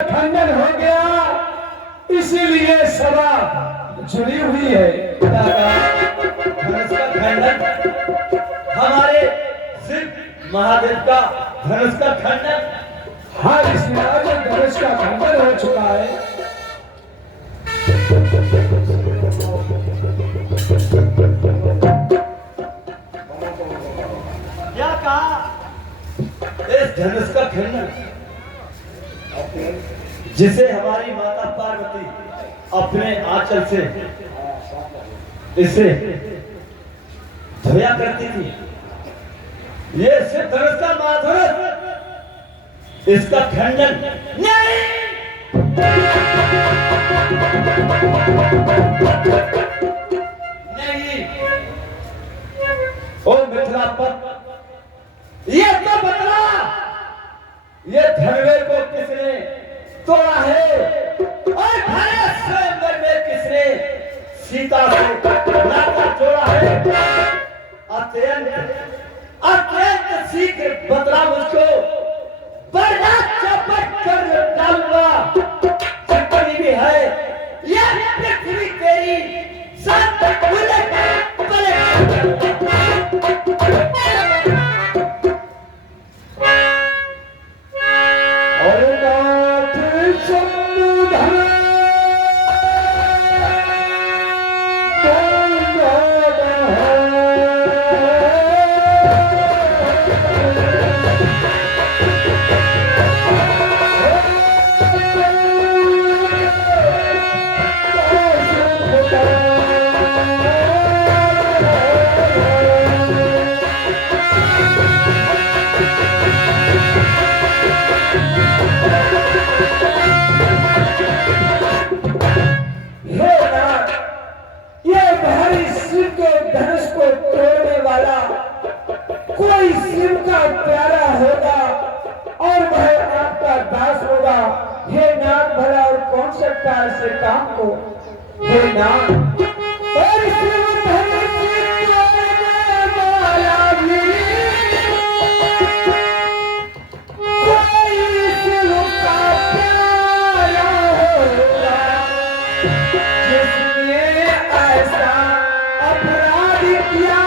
खंडन हो गया, इसीलिए सभा जुड़ी हुई है। धनुष का खंडन, हमारे सिर्फ महादेव का धनुष का खंडन। हाँ ऋषिराज, धनुष का खंडन हो चुका है। क्या कहा? इस धनुष का खंडन जिसे हमारी माता पार्वती अपने आंचल से इसे धोया करती थी, ये सिर्फ धनुष का महाधनुष, इसका खंडन नहीं। नहीं ओ मिथिलापत, ये तो बतला, ये धनवे को किसने तोड़ा है और भारत स्वयंवर में किसने सीता से नाता जोड़ा है? अत्यंत अत्यंत शीघ्र बतला मुझको, वरना चपट कर डालूंगा। जितनी भी है ये पृथ्वी तेरी सब उलट पलट। कोई शिव का प्यारा होगा और वह आपका दास होगा। हे नाथ, भला और कौन सकता है ऐसे काम को? हे नाथ, और शिव धनुष तोड़ने वाला भी कोई शिव का प्यारा होगा, जिसने ऐसा अपराध किया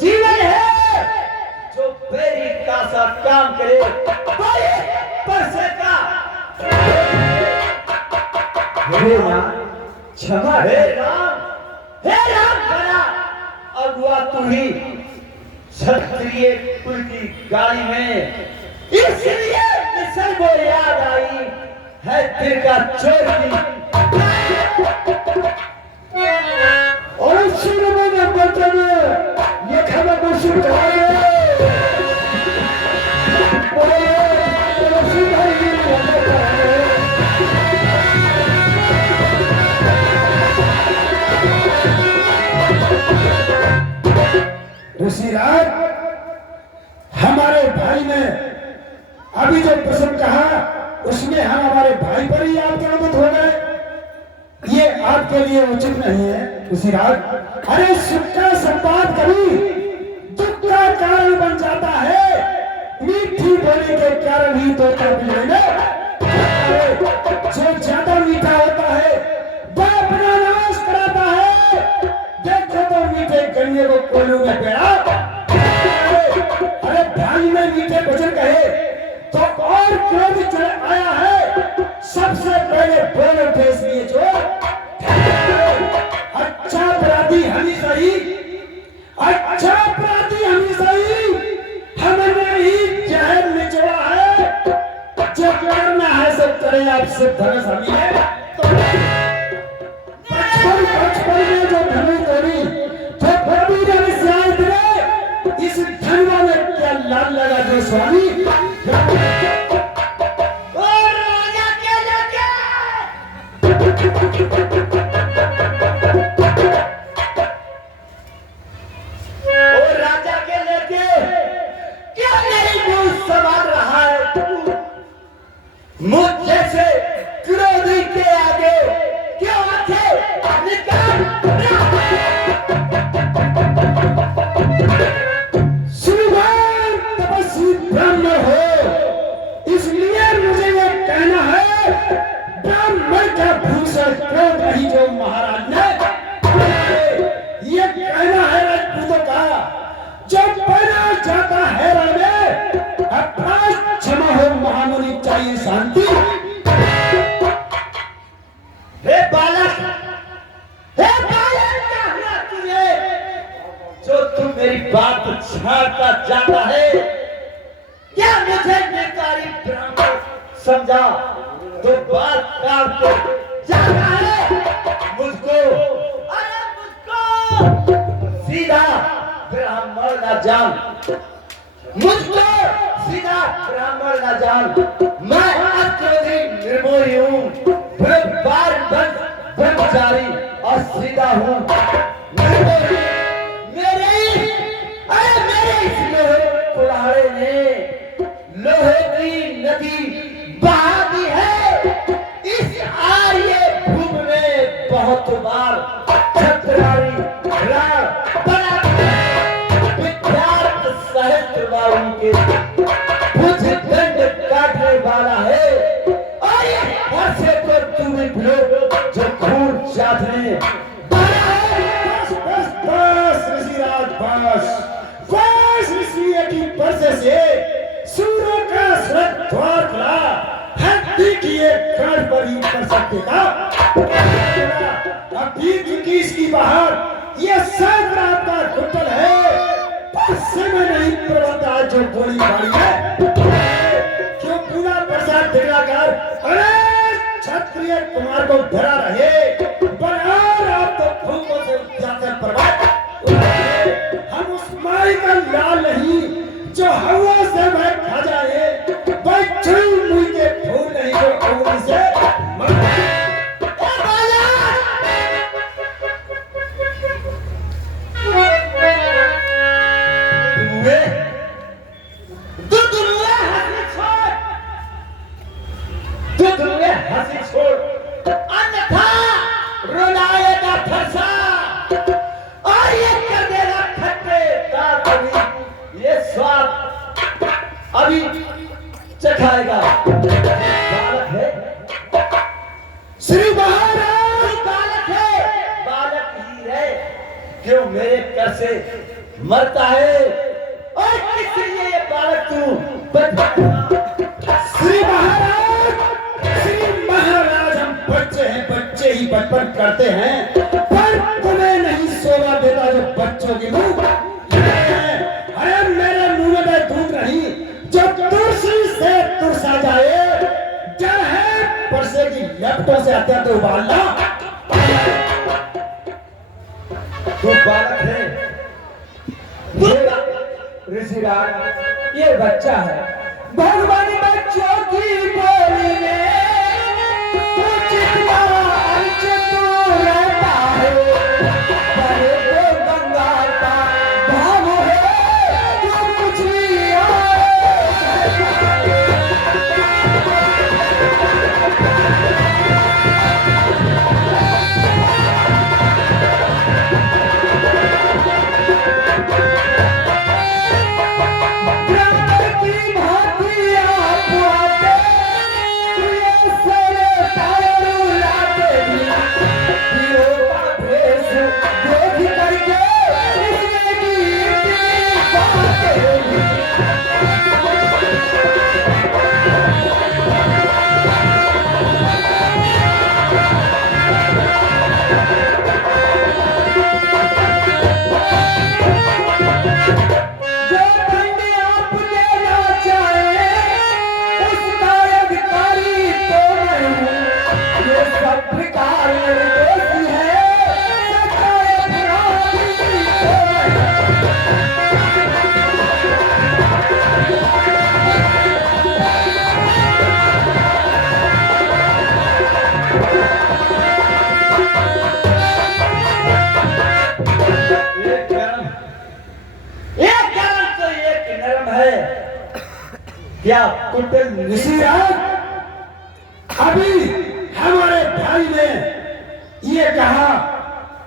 जीवन है, जो बेरी का सा काम करे परसे का। हे राम, क्षमा हे राम बना अगुआ तू ही क्षत्रिय कुल की गाड़ी में, इसलिए मिसल वो याद आई है दिल का चोर की। और बचन ये खबर को शुरू करेंगे। ऋषिराज, हमारे भाई ने अभी जो प्रसंग कहा उसमें हम हमारे भाई पर ही आपके अनुमत हो गए, ये आपके लिए उचित नहीं है ऋषिराज। अरे सुख का संवाद कभी दुख का कारण बन जाता है, मीठी बोली के कारण ही तो जो ज्यादा मीठा होता है वह अपना नाश कराता है। देखो तो मीठे गन्ने को कोल्हू में पेड़ा। अरे भाई में मीठे वचन कहे तो और क्रोध पहले बोल उठे इसलिए जो अच्छा अपराधी हमेशा ही, अच्छा अपराधी हमेशा ही हमने ही जहर निचोड़ा है। जो करना है सब करे, आपसे धनुष हमी है। बचपन में जो धनु तोड़ी, जो बड़ी रवि सियाल दिले, इस धनुआ में क्या लाल लगा जो स्वामी। और राजा के लेके क्या नहीं मुंह संभाल रहा है तू? मुझ जैसे क्रोधी के आगे क्यों आंखें निकाल रहा है? श्रीमान तपस्वी ब्राह्मण हो, इसलिए मुझे ये कहना है, ब्राह्मण का भूषण क्यों नहीं जो महाराज ने ये कहना है राजपूतों का, जो पहना जाता है राजे, अपराध क्षमा हो महामुनि चाहिए शांति। हे बालक, क्या हुआ तुझे जो तू मेरी बात छाड़ता जाता है? क्या मुझे बेकारी ब्राह्मण समझा तो बात काटते जाता है? मुझको, अरे मुझको सीधा ब्राह्मण न जान, मुझको सीधा ब्राह्मण न जान। मैं अक्रोधी निर्मोही हूँ, ब्रह्मचारी और सीधा हूँ। मेरे इस लोहे कुल्हाड़े ने लोहे की नदी बहा दी है। इस आर्य भूमि में बहुत बार छत्रारी राण बना विख्यात सहस्त्रबाहु के भुज दंड काटने वाला है। और ये वर्षे को तुम लोग जो खून चाहते बस ऋषिराज बस इसलिए कि परसे से सूर्य का स्वर्ग द्वार खुला, हड्डी की एक गाड़ पर ही कर सकते था। अभी चुकी इसकी बाहर ये सब रात का घुटल है, परसे में नहीं प्रबंधा जो गोली मारी है। क्यों पूरा प्रसाद दिखाकर अरे क्षत्रिय कुमार को डरा रहे, बराबर आप तो भूखों से जाकर बर्बाद। हम उस माई का लाल नहीं जो हवा से मैं खा जाए, बच्चों मुझ के फूल नहीं जो उंगली से हंसी छोड़, अन्यथा रुलाएगा फरसा और ये कर देगा खट्टेदार कभी। ये स्वाद अभी चखाएगा। बालक है श्री महाराज, बालक ही है। क्यों मेरे कर से मरता है? और किसके लिए ये बालक तू? श्री महाराज हम बच्चे ही बचपन करते हैं, पर तुम्हें नहीं शोभा देता जो बच्चों की मुंह। अरे मेरे मुंह में दूध नहीं जो तुलसी से तुरसा जाए, डर है परसे की लपटों से हत्या तो उबालना। तू बालक है ऋषिराज, ये बच्चा है। भगवान बच्चों की बोली में की भांति आप क्या कुटिल ऋषिराज, अभी हमारे भाई ने ये कहा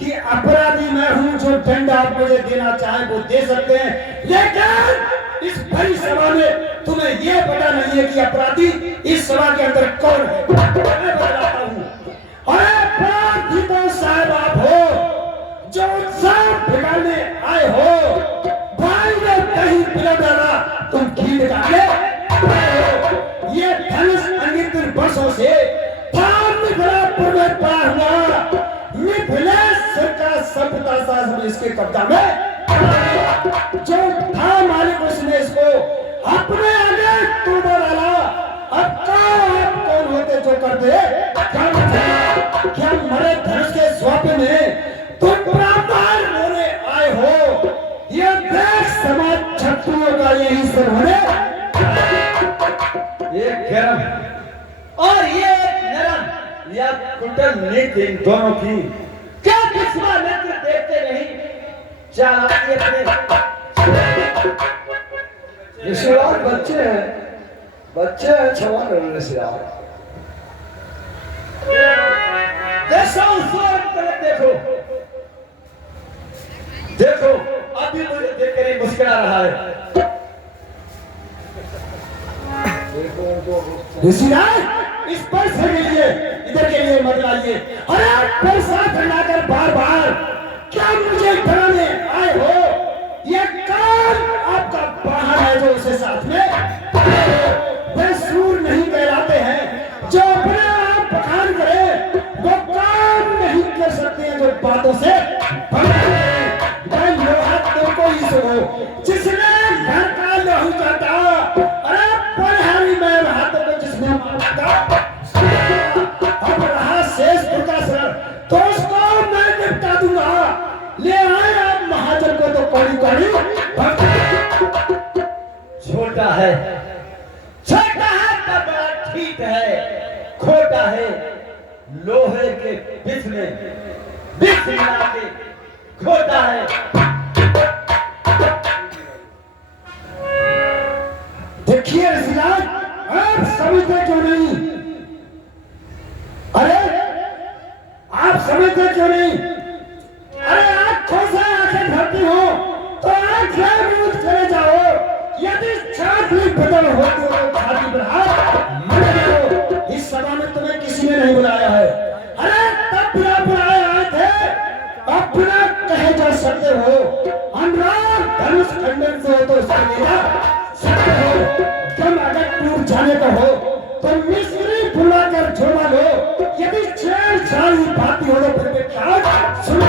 कि अपराधी मैं हूं, जो दंड आप मुझे देना चाहे वो दे सकते हैं, लेकिन इस बड़ी सभा में तुम्हें ये पता नहीं है कि अपराधी इस सभा के अंदर कौन है। मैं बताता हूं, अरे अपराधी तो साहब आप हो, जो उत्सव बिगाड़ने आए हो। भाई ने कहीं पिला डाला, तुम घी निकाले। ये धनुष अनित वर्षों से मिथिलापुर में पड़ा हुआ मिथिलेश्वर का सभ्यता शासन इसके कब्जा में, जो था मालिक उसने इसको अपने आगे तोड़ डाला। अब आप कौन होते जो करते? क्या मरे धनुष के स्वापी में तुम ब्राह्मण होने आए हो? यह देश समाज क्षत्रियों का यही सब होने, ये गर्म और ये नरम या कुटिल नीति इन दोनों की क्या किस्मा नेत्र देखते नहीं? चालाकी अपने ऋषिराज बच्चे हैं क्षमा करो ऋषिराज। देखो देखो अभी मुझे देखकर ही मुस्कुरा रहा है। ऋषिराज, इस पैसे के लिए इधर के लिए मत लाइए। अरे पैसा फैलाकर बार बार क्या मुझे डराने आए हो? ये कान आपका बाहर है जो उसे साथ में वे सूर नहीं कहलाते हैं, जो अपने आप बखान करे वो काम नहीं कर सकते हैं, जो बातों से लोहा तुमको ही सुनो, जिसने घर का लहू जाता। अरे पढ़ाई में हाथों को जिसने अब रहा शेष दुर्गा सर, तो उसको मैं निपटा दूंगा। ले आए आप महाजन को तो कौड़ी कौड़ी। छोटा है तो बड़ा ठीक है, खोटा है लोहे के बिस्म में बिस्म मिला के खोटा है। देखिए ऋषिराज, आप समझते क्यों नहीं? अरे आप समझते क्यों नहीं? अरे आंखों से आंखें भरती हो तो आंखें मूंद चले जाओ। यदि छाती बदल होती हो तो छाती पर हाथ मर जाओ। इस सभा में तुम्हें किसी ने नहीं बुलाया है। अरे तब बिना बुलाए आए थे, अब बिना कहे जा सकते हो। अनुराग धनुष खंडन से हो तो उसका लेना सकते हो। तुम अगर टूट जाने का हो तो मिस्री बुलाकर झोला लो। यदि छेड़छाड़ बाती हो तो फिर भी क्या सुनो।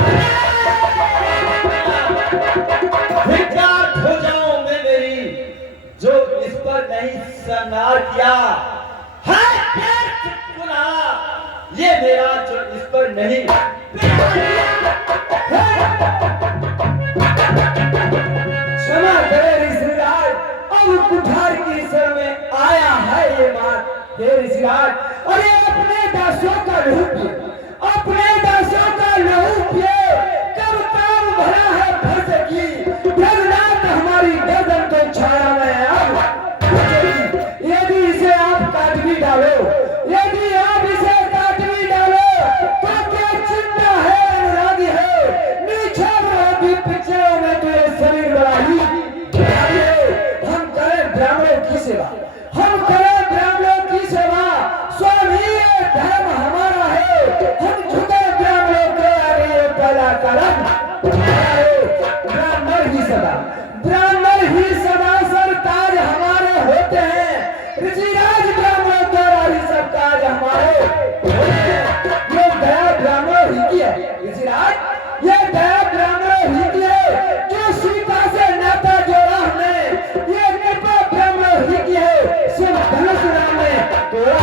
हो जाऊं मैं मेरी, जो इस पर नहीं संगार किया है ये मेरा, जो इस पर नहीं क्षमा करे ऋषिराज, अब कुठार की सर में आया है ये बात। हे ऋषिराज, अरे अपने दासों का लहू पिए, अपने दासों का लहू पिए। कब काम भरा है फर्ज की, जगन्नाथ हमारी गर्दन को छाया में आग लगेगी। यदि इसे आप काट भी डालो, यदि आप इसे काट भी डालो तो क्या चिंता है? अनुरागी है नीचे भी पीछे में तो शरीर बढ़ाई। हम करें ब्राह्मणों की सेवा, हम करें ब्राह्मणों की सेवा। स्वामी ये धर्म हमारा है, हम झुके ब्राह्मणों के आगे। ये पहला कदम ब्राह्मण ही सदा, ब्राह्मण ही सदा सर ताज हमारे होते हैं। ऋषिराज ब्राह्मणों द्वारा ही सब काज हमारे होते हैं। ये दया ब्राह्मणों ही की है ऋषिराज, ये दया ब्राह्मणों ही की है। जो सीता से नाता जोड़ा हमने, ये कृपा ब्राह्मणों ही की है। सिर्फ धनुष राम ने तोड़ा